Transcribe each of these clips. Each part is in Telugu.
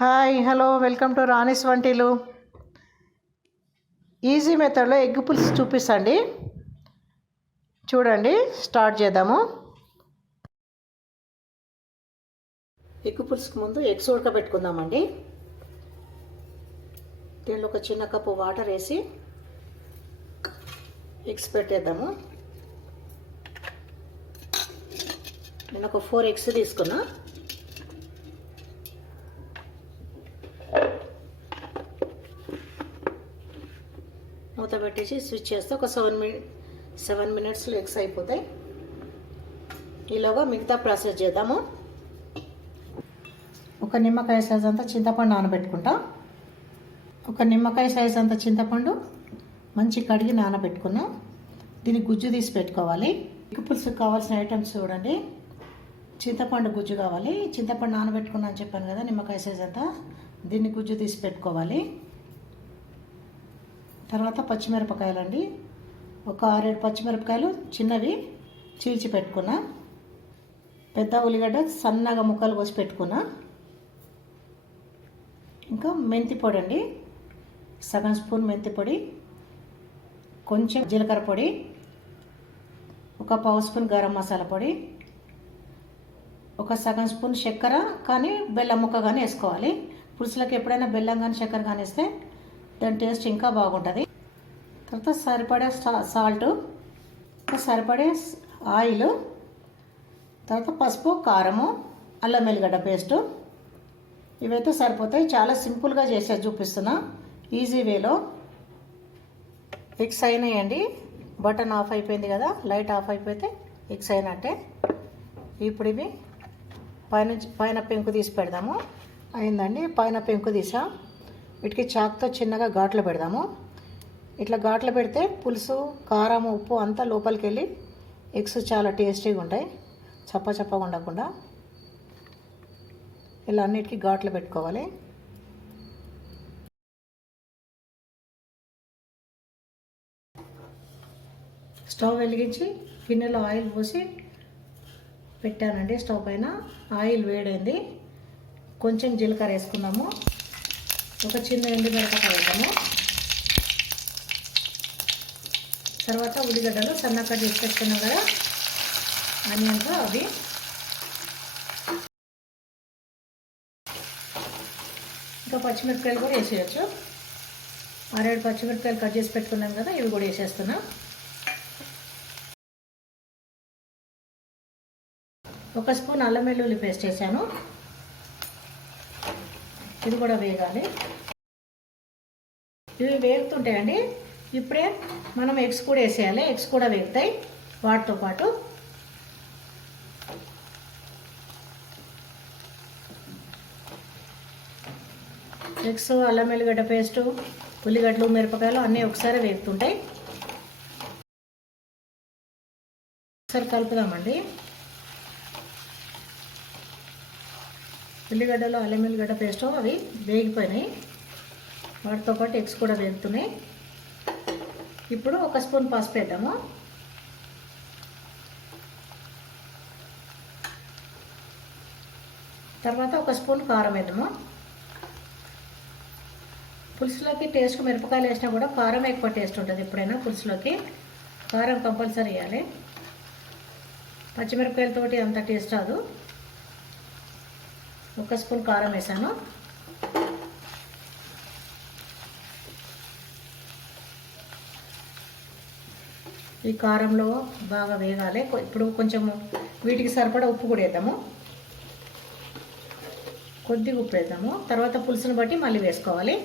Hi hello welcome to Rani's వంటిలు. ఈజీ మెథడ్లో ఎగ్ పులుసు చూపిస్తండి. చూడండి, స్టార్ట్ చేద్దాము. ఎగ్ పులుసుకు ముందు ఎగ్స్ ఉడకబెట్టుకుందామండి. దీనిలో ఒక చిన్న కప్పు వాటర్ వేసి ఎగ్స్ పెట్టేద్దాము. నేను ఒక 4 ఎగ్స్ తీసుకున్నా. మూత పెట్టేసి స్విచ్ చేస్తే ఒక 7 మినిట్స్లో ఎగ్స్ అయిపోతాయి. ఈలోగా మిగతా ప్రాసెస్ చేద్దాము. ఒక నిమ్మకాయ సైజ్ అంతా చింతపండు నానబెట్టుకుంటా. ఒక నిమ్మకాయ సైజ్ అంతా చింతపండు మంచి కడిగి నానబెట్టుకున్నా. దీన్ని గుజ్జు తీసి పెట్టుకోవాలి. ఎగ్ పులుసుకు కావాల్సిన ఐటమ్స్ చూడండి. చింతపండు గుజ్జు కావాలి. చింతపండు నానబెట్టుకున్నా అని చెప్పాను కదా, నిమ్మకాయ సైజ్ అంతా. దీన్ని గుజ్జు తీసి పెట్టుకోవాలి. తర్వాత పచ్చిమిరపకాయలు అండి, ఒక 6-7 పచ్చిమిరపకాయలు చిన్నవి చీల్చి పెట్టుకున్నా. పెద్ద ఉల్లిగడ్డ సన్నగా ముక్కలు కోసి పెట్టుకున్నా. ఇంకా మెంతి పొడి అండి, సగం స్పూన్ మెంతి పొడి, కొంచెం జీలకర్ర పొడి, ఒక పావు స్పూన్ గరం మసాలా పొడి, ఒక సగం స్పూన్ చక్కెర కానీ బెల్లం ముక్క కానీ వేసుకోవాలి. పులుసులకు ఎప్పుడైనా బెల్లం కానీ చక్కెర కానీ వేస్తే దాని టేస్ట్ ఇంకా బాగుంటుంది. తర్వాత సరిపడే సాల్ట్, సరిపడే ఆయిల్, తర్వాత పసుపు, కారము, అల్లం వెల్లిగడ్డ పేస్టు, ఇవైతే సరిపోతాయి. చాలా సింపుల్గా చేసేది చూపిస్తున్నా, ఈజీ వేలో. ఎగ్స్ అయినాయండి. బటన్ ఆఫ్ అయిపోయింది కదా, లైట్ ఆఫ్ అయిపోతే ఎగ్స్ అయినట్టే. ఇప్పుడు ఇవి పైన పెంకు తీసి పెడదాము. అయిందండి, పైన పెంకు తీసా. వీటికి చాకుతో చిన్నగా ఘాట్లు పెడదాము. ఇట్లా ఘాట్లు పెడితే పులుసు, కారం, ఉప్పు అంతా లోపలికి వెళ్ళి ఎగ్స్ చాలా టేస్టీగా ఉంటాయి, చప్పగా ఉండకుండా. ఇలా అన్నిటికీ ఘాట్లు పెట్టుకోవాలి. స్టవ్ వెలిగించి గిన్నెలో ఆయిల్ పోసి పెట్టానండి. స్టవ్ పైన ఆయిల్ వేడైంది. కొంచెం జీలకర్ర వేసుకుందాము. ఒక చిన్న ఎండుమిరపకాయ వేద్దాము. తర్వాత ఉల్లిగడ్డలు సన్నగా కట్ చేసి పెట్టుకున్నాం కదా, ఆనియన్స్, అవి ఇంకా పచ్చిమిరపకాయలు కూడా వేసేయచ్చు. 6-7 పచ్చిమిరపకాయలు కట్ చేసి పెట్టుకున్నాం కదా, ఇవి కూడా వేసేస్తున్నా. ఒక స్పూన్ అల్లం వెల్లుల్లి పేస్ట్ వేసాను. ఇది కూడా వేగాలి. ఇవి వేగుతుంటాయండి. ఇప్పుడే మనం ఎగ్స్ కూడా వేసేయాలి. ఎగ్స్ కూడా వేగుతాయి వాటితో పాటు. ఎగ్స్, అల్లం వెల్లిగడ్డ పేస్టు, ఉల్లిగడ్డలు, మిరపకాయలు అన్నీ ఒకసారి వేగుతుంటాయి. ఒకసారి కలుపుదామండి. ఉల్లిగడ్డలు, అల్లం వెల్లిగడ్డ పేస్టు అవి వేగిపోయినాయి. వాటితో పాటు ఎగ్స్ కూడా వేగుతున్నాయి. ఇప్పుడు ఒక స్పూన్ పసుపు వేద్దాము. తర్వాత ఒక స్పూన్ కారం వేద్దాము. పులుసులోకి టేస్ట్ మిరపకాయలు వేసినా కూడా కారం ఎక్కువ టేస్ట్ ఉంటుంది. ఎప్పుడైనా పులుసులోకి కారం కంపల్సరీ వేయాలి. పచ్చిమిరపకాయలతోటి అంత టేస్ట్ రాదు. ఒక స్పూన్ కారం వేసాను. ఈ కారంలో బాగా వేగాలి. ఇప్పుడు కొంచెం వీటికి సరిపడా ఉప్పు కూడా వేద్దాము. కొద్దిగా ఉప్పు వేద్దాము. తర్వాత పులుసుని బట్టి మళ్ళీ వేసుకోవాలి.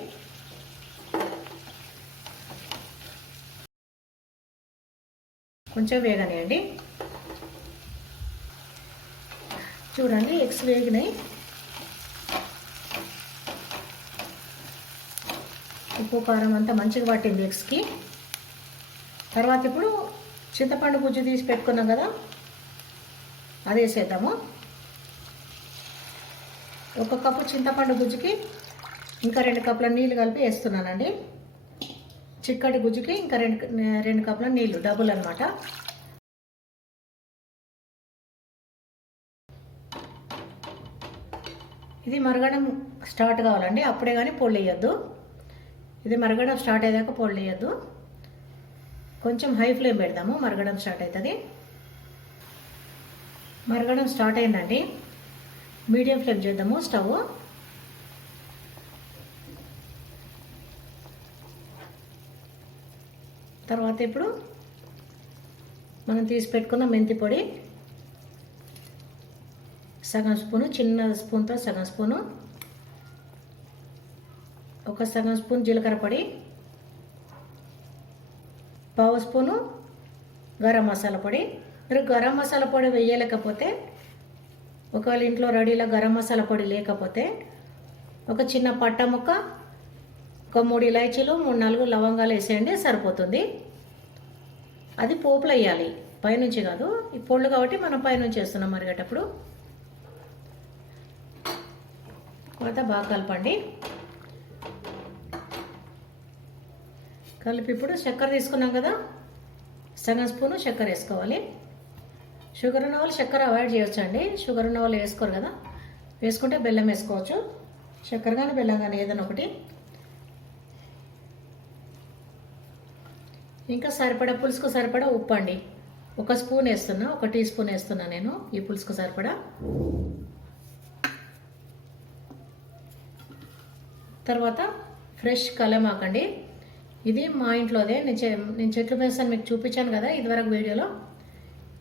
కొంచెం వేగనియండి. చూడండి, ఎగ్స్ వేగినాయి. ఉప్పు, కారం అంతా మంచిగా పట్టింది ఎగ్స్కి. తర్వాత ఇప్పుడు చింతపండు గుజ్జు తీసి పెట్టుకున్నాం కదా, అది వేసేద్దాము. 1 కప్పు చింతపండు గుజ్జుకి ఇంకా 2 కప్పుల నీళ్ళు కలిపి వేస్తున్నానండి. చిక్కటి గుజ్జుకి ఇంకా 2 కప్పుల నీళ్ళు, డబుల్ అనమాట. ఇది మరగడం స్టార్ట్ కావాలండి, అప్పుడే కానీ పొడి వేయద్దు. ఇది మరగడం స్టార్ట్ అయ్యాక పొడి వేయద్దు. కొంచెం హై ఫ్లేమ్ పెడదాము, మరగడం స్టార్ట్ అవుతుంది. మరగడం స్టార్ట్ అయిందండి, మీడియం ఫ్లేమ్ చేద్దాము స్టవ్. తర్వాత ఇప్పుడు మనం తీసి పెట్టుకున్న మెంతి పొడి సగం స్పూను, చిన్న స్పూన్తో సగం స్పూను, ఒక సగం స్పూన్ జీలకర్ర పొడి, పావు స్పూను గరం మసాలా పొడి. మీరు గరం మసాలా పొడి వేయలేకపోతే, ఒకవేళ ఇంట్లో రెడీలో గరం మసాలా పొడి లేకపోతే ఒక చిన్న పట్ట ముక్క, ఒక 3 ఇలాచీలు 3-4 లవంగాలు వేసేయండి, సరిపోతుంది. అది పోపులు వేయాలి, పైనుంచి కాదు. ఈ పొళ్ళు కాబట్టి మనం పైనుంచి వేస్తున్నాం మరిగేటప్పుడు. తర్వాత బాగా కలపండి. కలిపి ఇప్పుడు చక్కెర తీసుకున్నాం కదా, సగం స్పూను చక్కెర వేసుకోవాలి. షుగర్ ఉన్న వాళ్ళు చక్కెర అవాయిడ్ చేయొచ్చు అండి, షుగర్ ఉన్న వాళ్ళు వేసుకోరు కదా. వేసుకుంటే బెల్లం వేసుకోవచ్చు, చక్కెర కానీ బెల్లం కానీ ఏదైనా ఒకటి. ఇంకా సరిపడా, పులుసుకు సరిపడా ఉప్పు అండి. 1 స్పూన్ వేస్తున్నా, 1 టీ స్పూన్ వేస్తున్నా నేను ఈ పులుసుకు సరిపడా. తర్వాత ఫ్రెష్ కలమాకండి. ఇది మా ఇంట్లోదే, నేను చెట్లు పెంచాను, మీకు చూపించాను కదా ఇదివరకు వీడియోలో.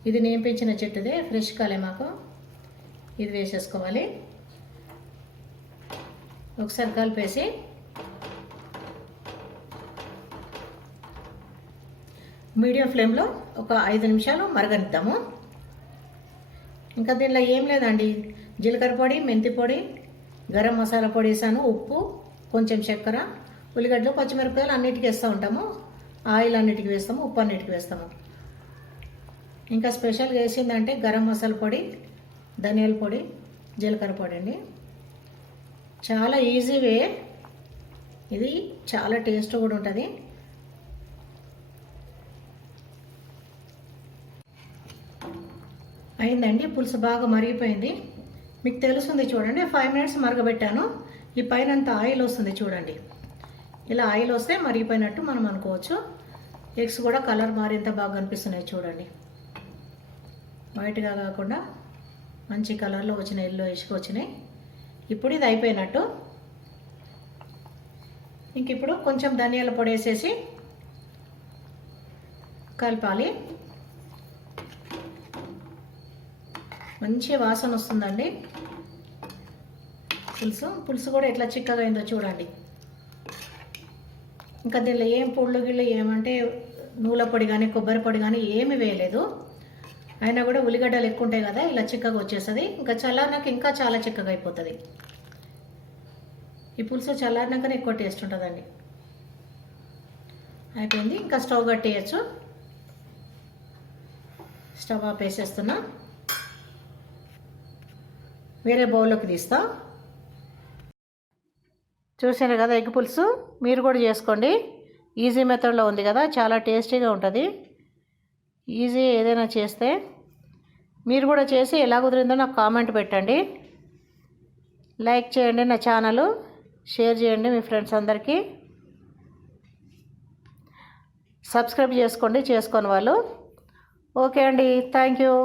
ఇది నేను పెంచిన చెట్టుదే ఫ్రెష్ కలమాకు. ఇది వేసేసుకోవాలి. ఒకసారి కలిపేసి మీడియం ఫ్లేమ్లో ఒక 5 నిమిషాలు మరగనిద్దాము. ఇంకా దీనిలో ఏం లేదండి, జీలకర్ర పొడి, మెంతి పొడి, గరం మసాలా పొడి వేసాను, ఉప్పు, కొంచెం చక్కెర, ఉల్లిగడ్డలు, పచ్చిమిరపకాయలు అన్నిటికీ వేస్తూ ఉంటాము. ఆయిల్ అన్నిటికీ వేస్తాము, ఉప్పు అన్నిటికీ వేస్తాము. ఇంకా స్పెషల్గా వేసిందంటే గరం మసాలా పొడి, ధనియాల పొడి, జీలకర్ర పొడి అండి. చాలా ఈజీ వే ఇది, చాలా టేస్ట్ కూడా ఉంటుంది. అయిందండి, పులుసు బాగా మరిగిపోయింది. మీకు తెలుస్తుంది చూడండి, 5 మినిట్స్ మరగబెట్టాను. ఈ పైన అంతా ఆయిల్ వస్తుంది చూడండి. ఇలా ఆయిల్ వస్తే మరిగిపోయినట్టు మనం అనుకోవచ్చు. ఎగ్స్ కూడా కలర్ మారి ఎంత బాగా కనిపిస్తున్నాయి చూడండి. వైట్గా కాకుండా మంచి కలర్లో వచ్చినాయి, ఎల్లో ఇసుక వచ్చినాయి. ఇప్పుడు ఇది అయిపోయినట్టు. ఇంక ఇప్పుడు కొంచెం ధనియాల పొడి వేసేసి కలపాలి. మంచి వాసన వస్తుందండి. పులుసు కూడా ఎట్లా చిక్కగా అయిందో చూడండి. ఇంకా దీనిలో ఏం పొళ్ళు గిళ్ళు ఏమంటే నూల పొడి కానీ కొబ్బరి పొడి కానీ ఏమి వేయలేదు. అయినా కూడా ఉల్లిగడ్డలు ఎక్కువ ఉంటాయి కదా, ఇలా చిక్కగా వచ్చేస్తుంది. ఇంకా చల్లారినాక ఇంకా చాలా చిక్కగా అయిపోతుంది. ఈ పులుసు చల్లారినాకనే ఎక్కువ టేస్ట్ ఉంటుందండి. అయిపోయింది, ఇంకా స్టవ్ కట్టేయచ్చు. స్టవ్ ఆపేసేస్తున్నా, వేరే బౌల్లోకి తీస్తా. చూసారు కదా ఎగ్ పులుసు, మీరు కూడా చేసుకోండి. ఈజీ మెథడ్లో ఉంది కదా, చాలా టేస్టీగా ఉంటుంది. ఈజీ ఏదైనా చేస్తే మీరు కూడా చేసి ఎలా కుదిరిందో నాకు కామెంట్ పెట్టండి. లైక్ చేయండి నా ఛానల్, షేర్ చేయండి మీ ఫ్రెండ్స్ అందరికీ. సబ్స్క్రైబ్ చేసుకోండి చేసుకోని వాళ్ళు. ఓకే అండి, థ్యాంక్ యూ.